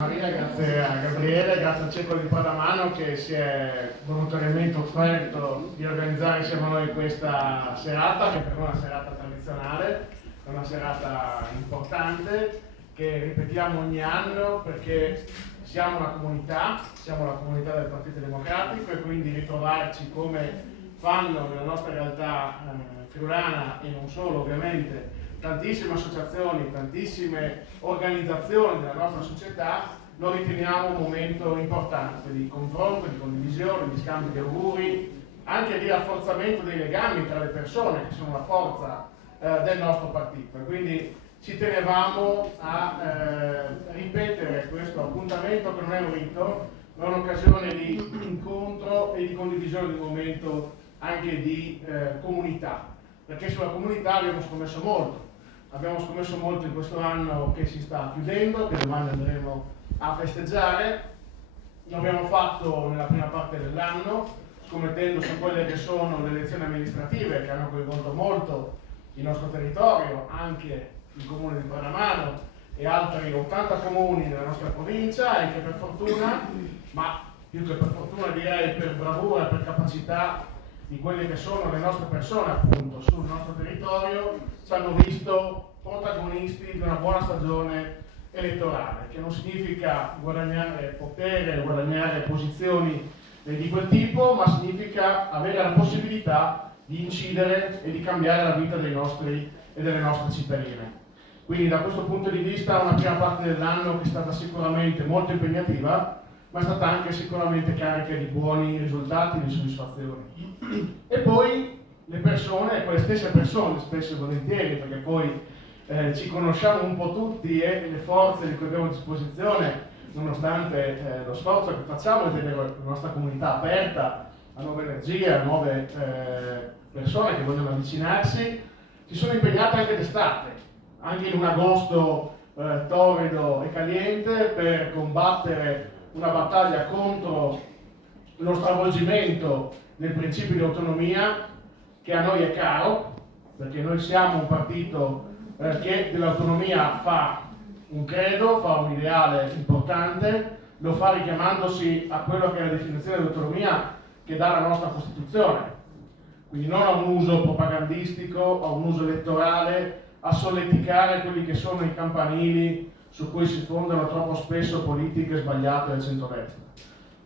Maria, grazie a Gabriele, grazie al Circolo di Pallamano che si è volontariamente offerto di organizzare insieme a noi questa serata, che per noi è una serata tradizionale, è una serata importante che ripetiamo ogni anno perché siamo la comunità del Partito Democratico e quindi ritrovarci come fanno nella nostra realtà friulana e non solo ovviamente tantissime associazioni, tantissime organizzazioni della nostra società, lo riteniamo un momento importante di confronto, di condivisione, di scambio di auguri, anche di rafforzamento dei legami tra le persone che sono la forza del nostro partito. Quindi ci tenevamo a ripetere questo appuntamento che non è un rito, ma è un'occasione di incontro e di condivisione di un momento anche di comunità, perché sulla comunità abbiamo scommesso molto. Abbiamo scommesso molto in questo anno che si sta chiudendo, che domani andremo a festeggiare. Lo abbiamo fatto nella prima parte dell'anno, scommettendo su quelle che sono le elezioni amministrative che hanno coinvolto molto il nostro territorio, anche il comune di Pallamano e altri 80 comuni della nostra provincia, e che per fortuna, ma più che per fortuna direi per bravura e per capacità di quelle che sono le nostre persone appunto sul nostro territorio, ci hanno visto protagonisti di una buona stagione elettorale, che non significa guadagnare potere, guadagnare posizioni di quel tipo, ma significa avere la possibilità di incidere e di cambiare la vita dei nostri e delle nostre cittadine. Quindi da questo punto di vista una prima parte dell'anno che è stata sicuramente molto impegnativa, ma è stata anche sicuramente carica di buoni risultati e di soddisfazioni. E poi le persone, quelle stesse persone, spesso e volentieri, perché poi ci conosciamo un po' tutti e le forze di cui abbiamo a disposizione, nonostante lo sforzo che facciamo di tenere la nostra comunità aperta a nuove energie, a nuove persone che vogliono avvicinarsi, si sono impegnate anche d'estate, anche in un agosto torrido e caliente, per combattere una battaglia contro lo stravolgimento del principio di autonomia che a noi è caro, perché noi siamo un partito che dell'autonomia fa un credo, fa un ideale importante, lo fa richiamandosi a quello che è la definizione di autonomia che dà la nostra Costituzione, quindi non a un uso propagandistico, a un uso elettorale, a solleticare quelli che sono i campanili su cui si fondano troppo spesso politiche sbagliate del centrodestra,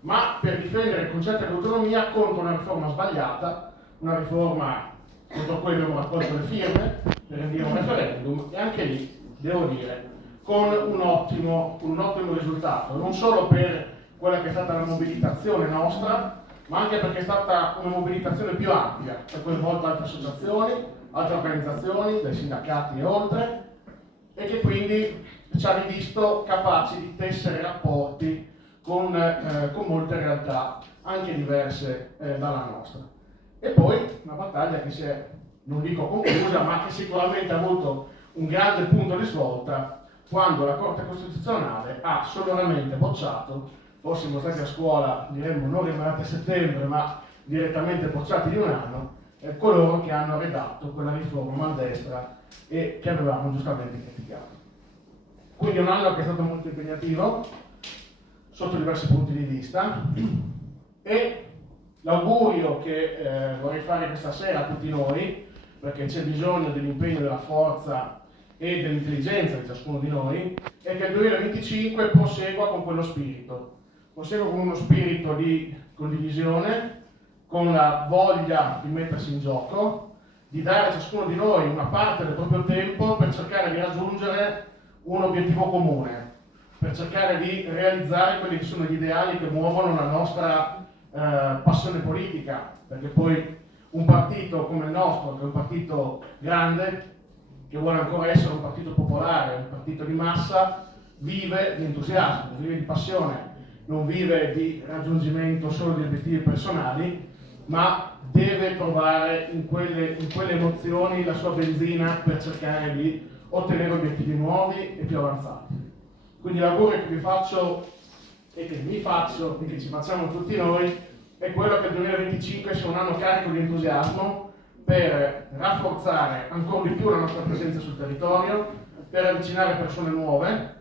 ma per difendere il concetto di autonomia contro una riforma sbagliata, una riforma contro cui abbiamo raccolto le firme per indire un referendum, e anche lì, devo dire, con un ottimo risultato, non solo per quella che è stata la mobilitazione nostra, ma anche perché è stata una mobilitazione più ampia, che ha coinvolto altre associazioni, altre organizzazioni, dai sindacati e oltre, e che quindi ci ha rivisto capaci di tessere rapporti con molte realtà anche diverse dalla nostra. E poi una battaglia che si è, non dico conclusa, ma che sicuramente ha avuto un grande punto di svolta quando la Corte Costituzionale ha sonoramente bocciato, fossimo stati a scuola, diremmo non rimandati a settembre, ma direttamente bocciati di un anno, coloro che hanno redatto quella riforma maldestra e che avevamo giustamente criticato. Quindi un anno che è stato molto impegnativo sotto diversi punti di vista, e l'augurio che vorrei fare questa sera a tutti noi, perché c'è bisogno dell'impegno, della forza e dell'intelligenza di ciascuno di noi, è che il 2025 prosegua con quello spirito, prosegua con uno spirito di condivisione, con la voglia di mettersi in gioco, di dare a ciascuno di noi una parte del proprio tempo per cercare di raggiungere un obiettivo comune, per cercare di realizzare quelli che sono gli ideali che muovono la nostra passione politica, perché poi un partito come il nostro, che è un partito grande, che vuole ancora essere un partito popolare, un partito di massa, vive di entusiasmo, vive di passione, non vive di raggiungimento solo di obiettivi personali, ma deve trovare in quelle emozioni la sua benzina per cercare di ottenere obiettivi nuovi e più avanzati. Quindi l'augurio che vi faccio e che mi faccio e che ci facciamo tutti noi è quello che il 2025 sia un anno carico di entusiasmo per rafforzare ancora di più la nostra presenza sul territorio, per avvicinare persone nuove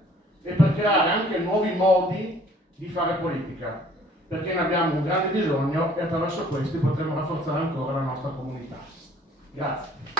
e per creare anche nuovi modi di fare politica, perché ne abbiamo un grande bisogno e attraverso questi potremo rafforzare ancora la nostra comunità. Grazie.